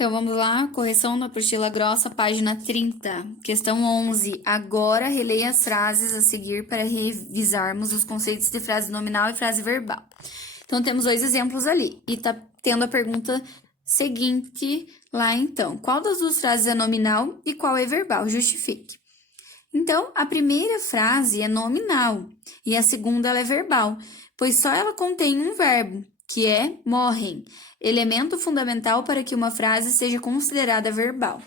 Então, vamos lá, correção na apostila grossa, página 30, questão 11. Agora, releia as frases a seguir para revisarmos os conceitos de frase nominal e frase verbal. Então, temos dois exemplos ali, e tá tendo a pergunta seguinte lá, então. Qual das duas frases é nominal e qual é verbal? Justifique. Então, a primeira frase é nominal, e a segunda ela é verbal, pois só ela contém um verbo, que é morrem, elemento fundamental para que uma frase seja considerada verbal.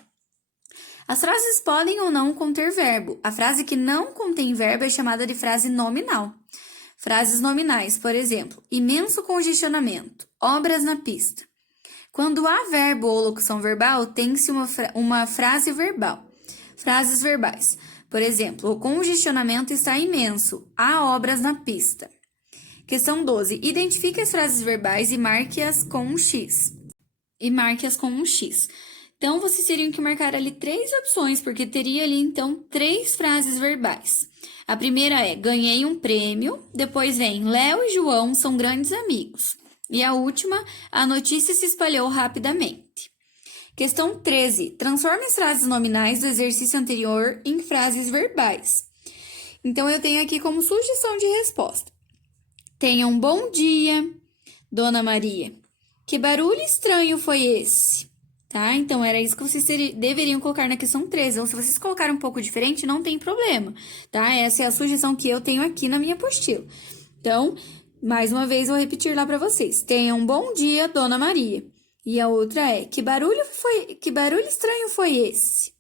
As frases podem ou não conter verbo. A frase que não contém verbo é chamada de frase nominal. Frases nominais, por exemplo, imenso congestionamento, obras na pista. Quando há verbo ou locução verbal, tem-se uma frase verbal. Frases verbais, por exemplo, o congestionamento está imenso, há obras na pista. Questão 12. Identifique as frases verbais e marque-as com um X. Então, vocês teriam que marcar ali 3 opções, porque teria ali, então, 3 frases verbais. A primeira é, ganhei um prêmio. Depois vem, Léo e João são grandes amigos. E a última, a notícia se espalhou rapidamente. Questão 13. Transforme as frases nominais do exercício anterior em frases verbais. Então, eu tenho aqui como sugestão de resposta. Tenha um bom dia, Dona Maria. Que barulho estranho foi esse? Tá? Então, era isso que vocês deveriam colocar na questão 13. Ou se vocês colocarem um pouco diferente, não tem problema, tá? Essa é a sugestão que eu tenho aqui na minha apostila. Então, mais uma vez, vou repetir lá para vocês. Tenha um bom dia, Dona Maria. E a outra é, que barulho estranho foi esse?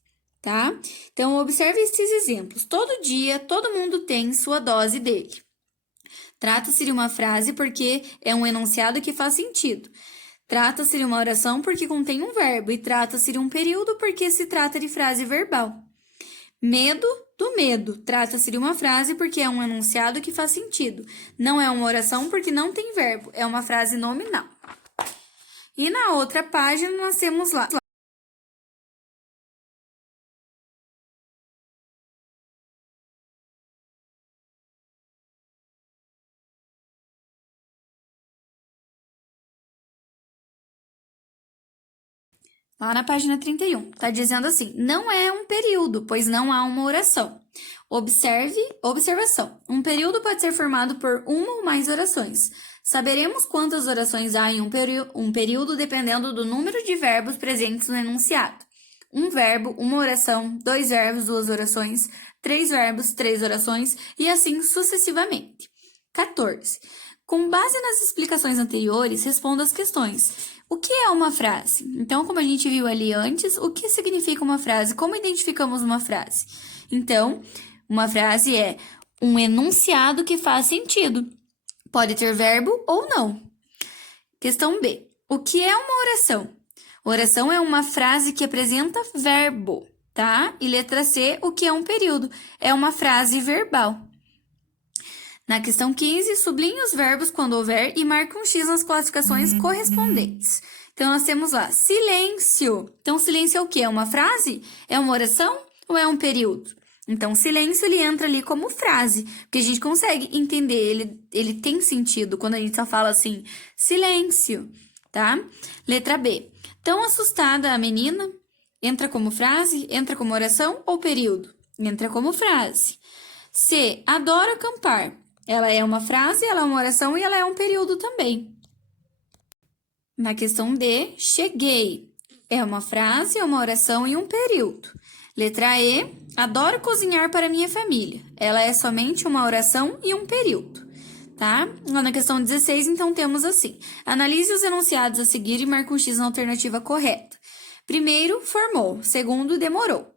Tá? Então, observe esses exemplos. Todo dia, todo mundo tem sua dose dele. Trata-se de uma frase porque é um enunciado que faz sentido. Trata-se de uma oração porque contém um verbo. E trata-se de um período porque se trata de frase verbal. Medo do medo. Trata-se de uma frase porque é um enunciado que faz sentido. Não é uma oração porque não tem verbo. É uma frase nominal. E na outra página nós temos lá. Lá na página 31, tá dizendo assim, não é um período, pois não há uma oração. Observação. Um período pode ser formado por uma ou mais orações. Saberemos quantas orações há em um período dependendo do número de verbos presentes no enunciado. Um verbo, uma oração, 2 verbos, 2 orações, 3 verbos, 3 orações e assim sucessivamente. 14. Com base nas explicações anteriores, responda as questões. O que é uma frase? Então, como a gente viu ali antes, o que significa uma frase? Como identificamos uma frase? Então, uma frase é um enunciado que faz sentido. Pode ter verbo ou não. Questão B. O que é uma oração? Oração é uma frase que apresenta verbo, tá? E letra C, o que é um período? É uma frase verbal. Na questão 15, sublinhe os verbos quando houver e marque um X nas classificações correspondentes. Então, nós temos lá, silêncio. Então, silêncio é o quê? É uma frase? É uma oração ou é um período? Então, silêncio, ele entra ali como frase, porque a gente consegue entender, ele tem sentido quando a gente só fala assim, silêncio, tá? Letra B. Tão assustada a menina, entra como frase, entra como oração ou período? Entra como frase. C. Adoro acampar. Ela é uma frase, ela é uma oração e ela é um período também. Na questão D, cheguei. É uma frase, é uma oração e um período. Letra E, adoro cozinhar para minha família. Ela é somente uma oração e um período, tá? Na questão 16, então, temos assim. Analise os enunciados a seguir e marque um X na alternativa correta. Primeiro, formou. Segundo, demorou.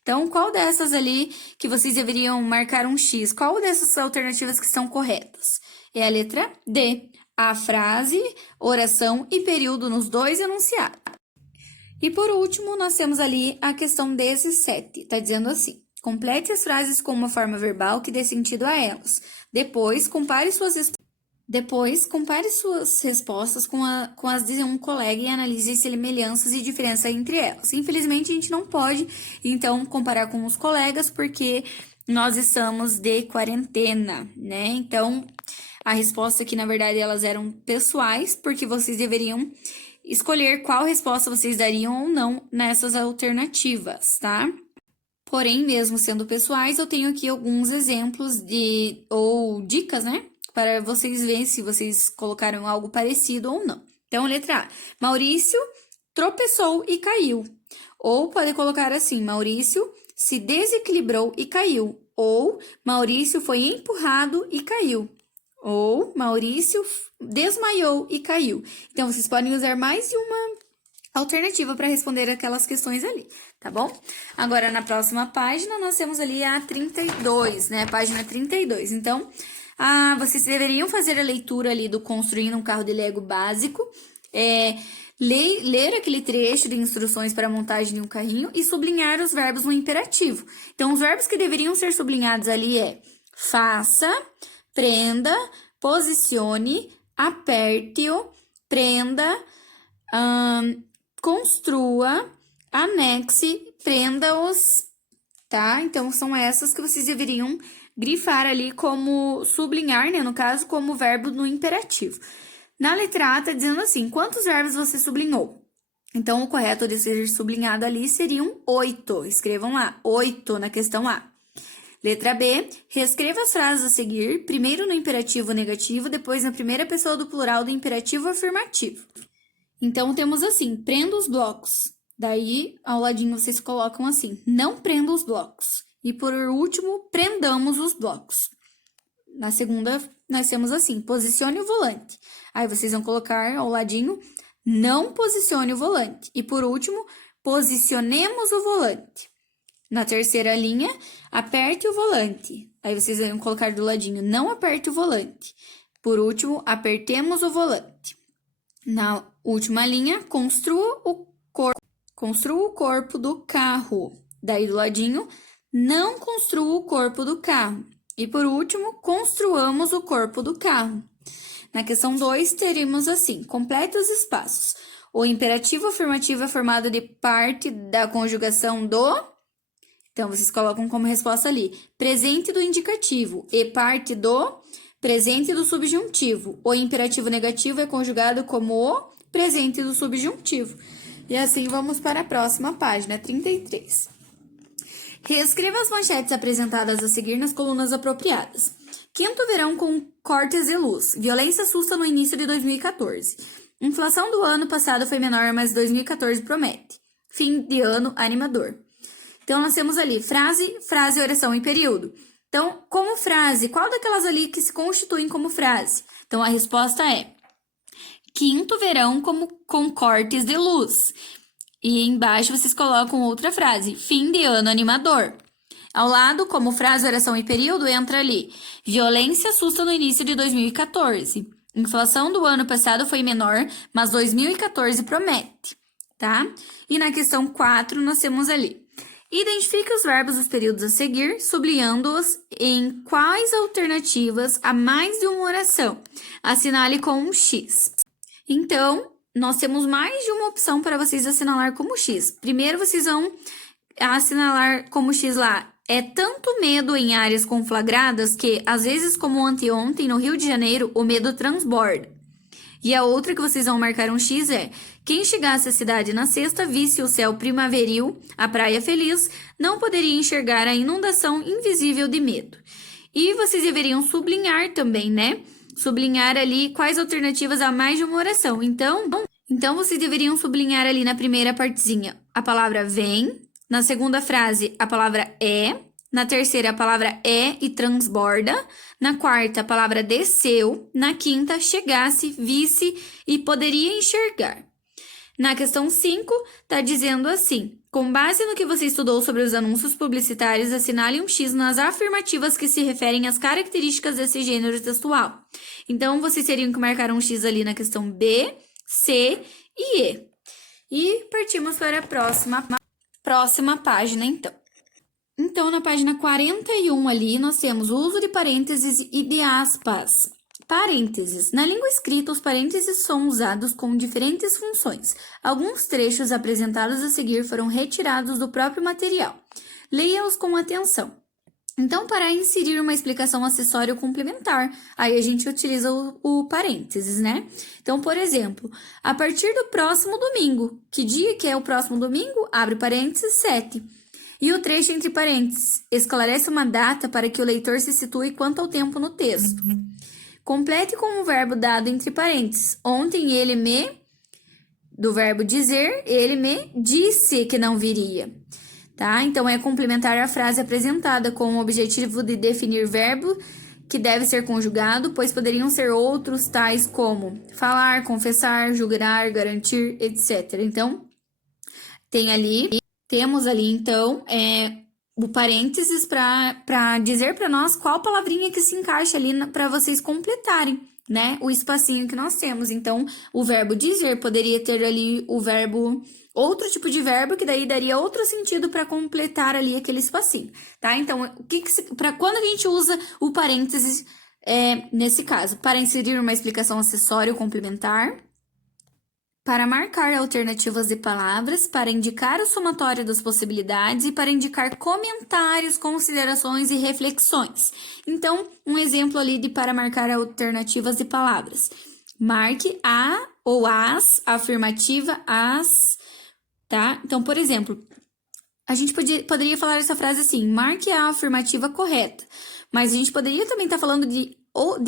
Então, qual dessas ali que vocês deveriam marcar um X? Qual dessas alternativas que são corretas? É a letra D. A frase, oração e período nos 2 enunciados. E por último, nós temos ali a questão 17. Tá dizendo assim. Complete as frases com uma forma verbal que dê sentido a elas. Depois, compare suas respostas com as de um colega e analise semelhanças e diferença entre elas. Infelizmente, a gente não pode, então, comparar com os colegas, porque nós estamos de quarentena, né? Então, a resposta aqui, na verdade, elas eram pessoais, porque vocês deveriam escolher qual resposta vocês dariam ou não nessas alternativas, tá? Porém, mesmo sendo pessoais, eu tenho aqui alguns exemplos ou dicas, né? Para vocês verem se vocês colocaram algo parecido ou não. Então, letra A. Maurício tropeçou e caiu. Ou pode colocar assim, Maurício se desequilibrou e caiu. Ou Maurício foi empurrado e caiu. Ou Maurício desmaiou e caiu. Então, vocês podem usar mais de uma alternativa para responder aquelas questões ali, tá bom? Agora, na próxima página, nós temos ali a 32, né? Página 32. Então, vocês deveriam fazer a leitura ali do Construindo um Carro de Lego básico, ler aquele trecho de instruções para a montagem de um carrinho e sublinhar os verbos no imperativo. Então, os verbos que deveriam ser sublinhados ali é faça, prenda, posicione, aperte-o, prenda, construa, anexe, prenda-os, tá? Então, são essas que vocês deveriam grifar ali como sublinhar, né? No caso, como verbo no imperativo. Na letra A, tá dizendo assim, quantos verbos você sublinhou? Então, o correto de ser sublinhado ali seriam 8. Escrevam lá, 8 na questão A. Letra B, reescreva as frases a seguir, primeiro no imperativo negativo, depois na primeira pessoa do plural do imperativo afirmativo. Então, temos assim, prenda os blocos. Daí, ao ladinho, vocês colocam assim, não prenda os blocos. E, por último, prendamos os blocos. Na segunda, nós temos assim, posicione o volante. Aí, vocês vão colocar ao ladinho, não posicione o volante. E, por último, posicionemos o volante. Na terceira linha, aperte o volante. Aí, vocês vão colocar do ladinho, não aperte o volante. Por último, apertemos o volante. Na última linha, construa o corpo do carro. Daí, do ladinho, não construa o corpo do carro. E, por último, construamos o corpo do carro. Na questão 2, teremos assim, complete os espaços. O imperativo afirmativo é formado de parte da conjugação do... Então, vocês colocam como resposta ali, presente do indicativo e parte do presente do subjuntivo. O imperativo negativo é conjugado como o presente do subjuntivo. E assim, vamos para a próxima página, 33. Reescreva as manchetes apresentadas a seguir nas colunas apropriadas. Quinto verão com cortes de luz. Violência assusta no início de 2014. Inflação do ano passado foi menor, mas 2014 promete. Fim de ano animador. Então, nós temos ali frase, oração e período. Então, como frase, qual daquelas ali que se constituem como frase? Então, a resposta é quinto verão com cortes de luz. E embaixo vocês colocam outra frase, fim de ano animador. Ao lado, como frase, oração e período, entra ali, violência assusta no início de 2014. Inflação do ano passado foi menor, mas 2014 promete, tá? E na questão 4, nós temos ali, identifique os verbos dos períodos a seguir, sublinhando-os em quais alternativas há mais de uma oração. Assinale com um X. Então, nós temos mais de uma opção para vocês assinalar como X. Primeiro, vocês vão assinalar como X lá. É tanto medo em áreas conflagradas que, às vezes, como anteontem, no Rio de Janeiro, o medo transborda. E a outra que vocês vão marcar um X é: quem chegasse à cidade na sexta, visse o céu primaveril, a praia feliz, não poderia enxergar a inundação invisível de medo. E vocês deveriam sublinhar também, né? Sublinhar ali quais alternativas há mais de uma oração. Então vocês deveriam sublinhar ali na primeira partezinha a palavra vem, na segunda frase a palavra é, na terceira a palavra é e transborda, na quarta a palavra desceu, na quinta chegasse, visse e poderia enxergar. Na questão 5, está dizendo assim, com base no que você estudou sobre os anúncios publicitários, assinale um X nas afirmativas que se referem às características desse gênero textual. Então, vocês teriam que marcar um X ali na questão B, C e E. E partimos para a próxima página, então. Então, na página 41 ali, nós temos o uso de parênteses e de aspas. Parênteses. Na língua escrita, os parênteses são usados com diferentes funções. Alguns trechos apresentados a seguir foram retirados do próprio material. Leia-os com atenção. Então, para inserir uma explicação acessória ou complementar, aí a gente utiliza o parênteses, né? Então, por exemplo, a partir do próximo domingo. Que dia que é o próximo domingo? Abre parênteses, 7. E o trecho entre parênteses esclarece uma data para que o leitor se situe quanto ao tempo no texto. Complete com o verbo dado entre parênteses. Ontem ele me... Do verbo dizer, ele me disse que não viria. Tá? Então, é complementar a frase apresentada com o objetivo de definir verbo que deve ser conjugado, pois poderiam ser outros, tais como falar, confessar, jurar, garantir, etc. Então, temos ali, então, o parênteses para dizer para nós qual palavrinha que se encaixa ali para vocês completarem, né? O espacinho que nós temos. Então, o verbo dizer poderia ter ali o verbo... Outro tipo de verbo que daí daria outro sentido para completar ali aquele espacinho, tá? Então, para quando a gente usa o parênteses nesse caso? Para inserir uma explicação acessória ou complementar, para marcar alternativas de palavras, para indicar o somatório das possibilidades e para indicar comentários, considerações e reflexões. Então, um exemplo ali de para marcar alternativas de palavras. Marque a ou as, afirmativa, as... Tá? Então, por exemplo, a gente poderia falar essa frase assim, marque a afirmativa correta. Mas a gente poderia também estar falando de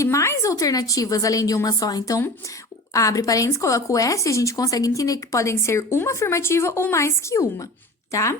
mais alternativas além de uma só. Então, abre parênteses, coloca o S e a gente consegue entender que podem ser uma afirmativa ou mais que uma, tá?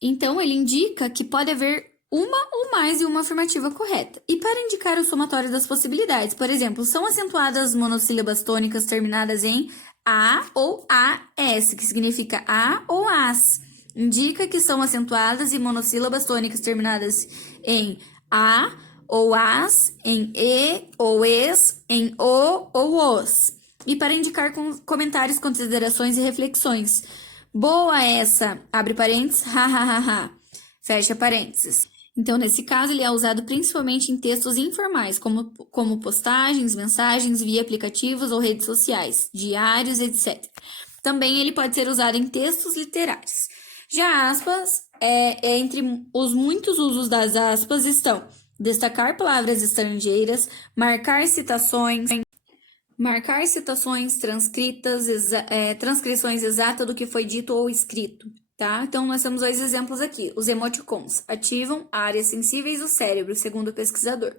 Então, ele indica que pode haver uma ou mais de uma afirmativa correta. E para indicar o somatório das possibilidades, por exemplo, são acentuadas monossílabas tônicas terminadas em a ou as, que significa a ou as. Indica que são acentuadas e monossílabas tônicas terminadas em a ou as, em e ou es, em o ou os. E para indicar comentários, considerações e reflexões. Boa essa, abre parênteses, ha, ha, ha, ha, fecha parênteses. Então, nesse caso, ele é usado principalmente em textos informais, como postagens, mensagens via aplicativos ou redes sociais, diários, etc. Também ele pode ser usado em textos literários. Já aspas, entre os muitos usos das aspas estão destacar palavras estrangeiras, marcar citações, transcrições exatas do que foi dito ou escrito. Tá? Então, nós temos 2 exemplos aqui. Os emoticons ativam áreas sensíveis do cérebro, segundo o pesquisador.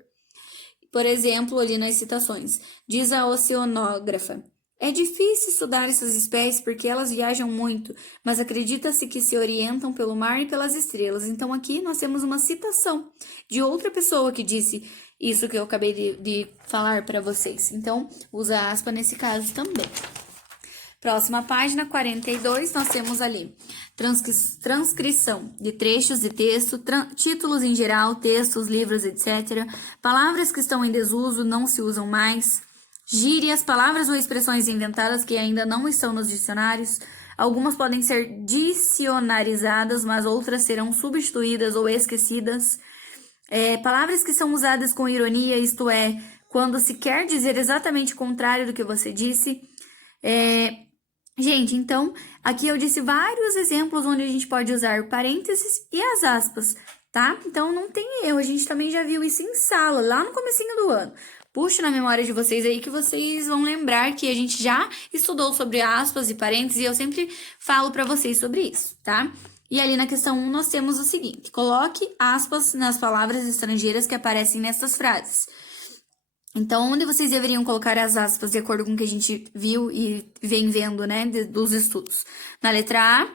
Por exemplo, ali nas citações, diz a oceanógrafa, é difícil estudar essas espécies porque elas viajam muito, mas acredita-se que se orientam pelo mar e pelas estrelas. Então, aqui nós temos uma citação de outra pessoa que disse isso que eu acabei de falar para vocês. Então, usa aspa nesse caso também. Próxima página, 42, nós temos ali transcrição de trechos de texto, títulos em geral, textos, livros, etc. Palavras que estão em desuso, não se usam mais. Gírias, palavras ou expressões inventadas que ainda não estão nos dicionários. Algumas podem ser dicionarizadas, mas outras serão substituídas ou esquecidas. Palavras que são usadas com ironia, isto é, quando se quer dizer exatamente o contrário do que você disse. Gente, então, aqui eu disse vários exemplos onde a gente pode usar parênteses e as aspas, tá? Então, não tem erro, a gente também já viu isso em sala, lá no comecinho do ano. Puxa na memória de vocês aí que vocês vão lembrar que a gente já estudou sobre aspas e parênteses e eu sempre falo para vocês sobre isso, tá? E ali na questão 1 nós temos o seguinte, coloque aspas nas palavras estrangeiras que aparecem nessas frases. Então, onde vocês deveriam colocar as aspas de acordo com o que a gente viu e vem vendo, né, dos estudos? Na letra A,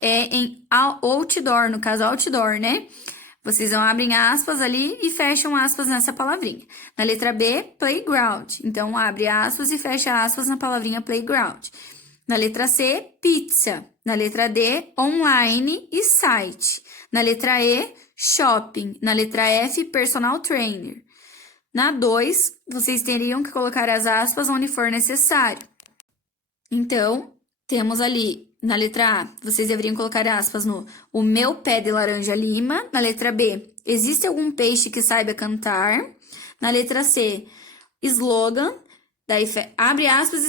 em outdoor, no caso outdoor, né? Vocês abrem aspas ali e fecham aspas nessa palavrinha. Na letra B, playground. Então, abre aspas e fecha aspas na palavrinha playground. Na letra C, pizza. Na letra D, online e site. Na letra E, shopping. Na letra F, personal trainer. Na 2, vocês teriam que colocar as aspas onde for necessário. Então, temos ali, na letra A, vocês deveriam colocar aspas no o meu pé de laranja lima. Na letra B, existe algum peixe que saiba cantar? Na letra C, slogan. Daí abre aspas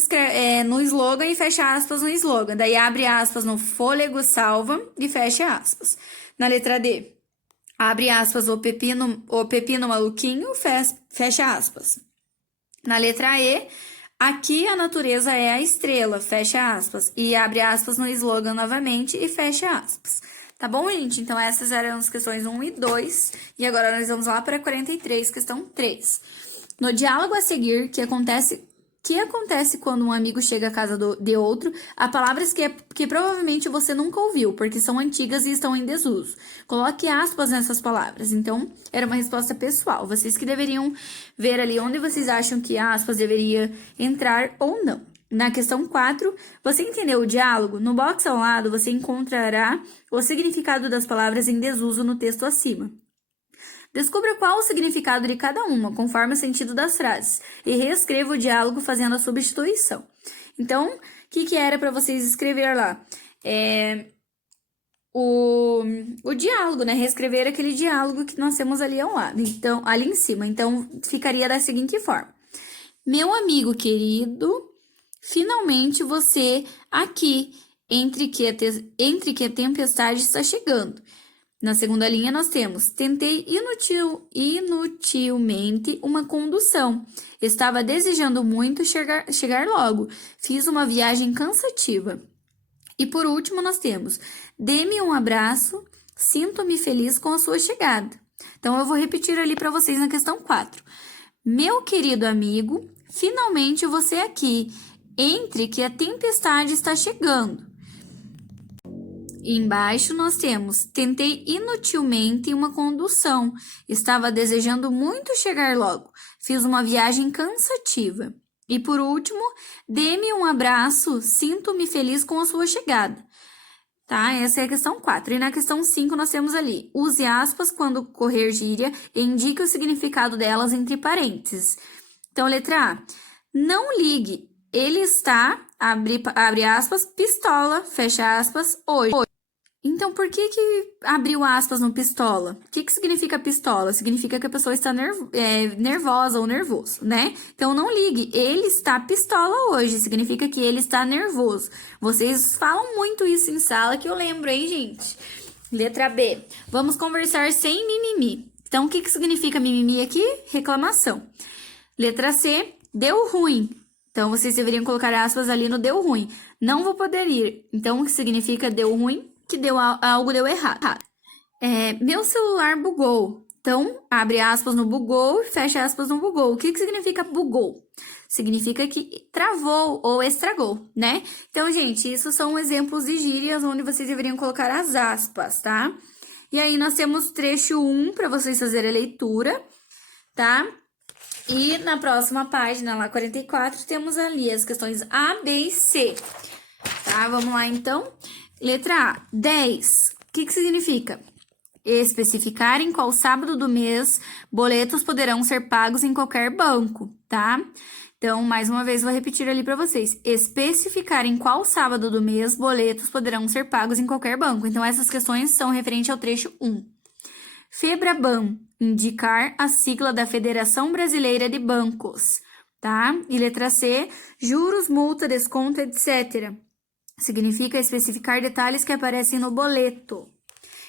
no slogan e fecha aspas no slogan. Daí abre aspas no fôlego salva e fecha aspas. Na letra D, Abre aspas, o pepino maluquinho, fecha aspas. Na letra E, aqui a natureza é a estrela, fecha aspas. E abre aspas no slogan novamente e fecha aspas. Tá bom, gente? Então, essas eram as questões 1 e 2. E agora nós vamos lá para 43, questão 3. No diálogo a seguir, que acontece quando um amigo chega à casa de outro, há palavras que provavelmente você nunca ouviu, porque são antigas e estão em desuso. Coloque aspas nessas palavras. Então, era uma resposta pessoal. Vocês que deveriam ver ali onde vocês acham que aspas deveria entrar ou não. Na questão 4, você entendeu o diálogo? No box ao lado, você encontrará o significado das palavras em desuso no texto acima. Descubra qual o significado de cada uma, conforme o sentido das frases, e reescreva o diálogo fazendo a substituição. Então, o que era para vocês escrever lá? O diálogo, né? Reescrever aquele diálogo que nós temos ali ao lado, então, ali em cima. Então, ficaria da seguinte forma. Meu amigo querido, finalmente você aqui, entre que a tempestade está chegando. Na segunda linha, nós temos: tentei inutilmente uma condução. Estava desejando muito chegar logo. Fiz uma viagem cansativa. E por último, nós temos: dê-me um abraço. Sinto-me feliz com a sua chegada. Então, eu vou repetir ali para vocês na questão 4. Meu querido amigo, finalmente você aqui, entre que a tempestade está chegando. E embaixo nós temos: tentei inutilmente uma condução. Estava desejando muito chegar logo. Fiz uma viagem cansativa. E por último, dê-me um abraço. Sinto-me feliz com a sua chegada. Tá? Essa é a questão 4. E na questão 5 nós temos ali: use aspas quando correr gíria e indique o significado delas entre parênteses. Então, letra A. Não ligue. Ele está, abre aspas, pistola, fecha aspas, hoje. Então, por que abriu aspas no pistola? O que significa pistola? Significa que a pessoa está nervosa ou nervoso, né? Então, não ligue. Ele está pistola hoje. Significa que ele está nervoso. Vocês falam muito isso em sala, que eu lembro, hein, gente? Letra B. Vamos conversar sem mimimi. Então, o que significa mimimi aqui? Reclamação. Letra C. Deu ruim. Então, vocês deveriam colocar aspas ali no deu ruim. Não vou poder ir. Então, o que significa deu ruim? Que algo deu errado. Meu celular bugou. Então, abre aspas no bugou e fecha aspas no bugou. O que significa bugou? Significa que travou ou estragou, né? Então, gente, isso são exemplos de gírias onde vocês deveriam colocar as aspas, tá? E aí, nós temos trecho 1 para vocês fazerem a leitura, tá? E na próxima página, lá 44, temos ali as questões A, B e C. Tá? Vamos lá, então. Letra A, 10. O que significa? Especificar em qual sábado do mês boletos poderão ser pagos em qualquer banco, tá? Então, mais uma vez, vou repetir ali para vocês. Especificar em qual sábado do mês boletos poderão ser pagos em qualquer banco. Então, essas questões são referentes ao trecho 1. FEBRABAN, indicar a sigla da Federação Brasileira de Bancos, tá? E letra C, juros, multa, desconto, etc. Significa especificar detalhes que aparecem no boleto.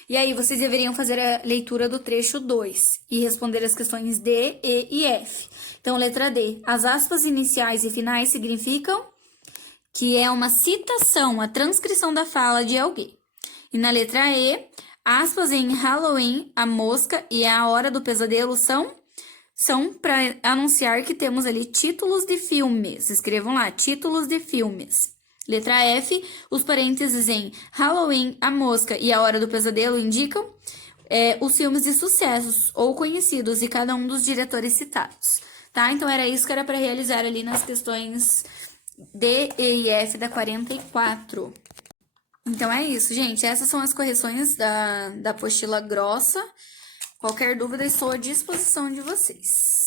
E aí, vocês deveriam fazer a leitura do trecho 2 e responder as questões D, E e F. Então, letra D. As aspas iniciais e finais significam que é uma citação, a transcrição da fala de alguém. E na letra E, aspas em Halloween, a mosca e a hora do pesadelo são para anunciar que temos ali títulos de filmes. Escrevam lá, títulos de filmes. Letra F, os parênteses em Halloween, a mosca e a hora do pesadelo indicam os filmes de sucessos ou conhecidos de cada um dos diretores citados, tá? Então, era isso que era para realizar ali nas questões D, E e F da 44. Então, é isso, gente. Essas são as correções da apostila grossa. Qualquer dúvida, estou à disposição de vocês.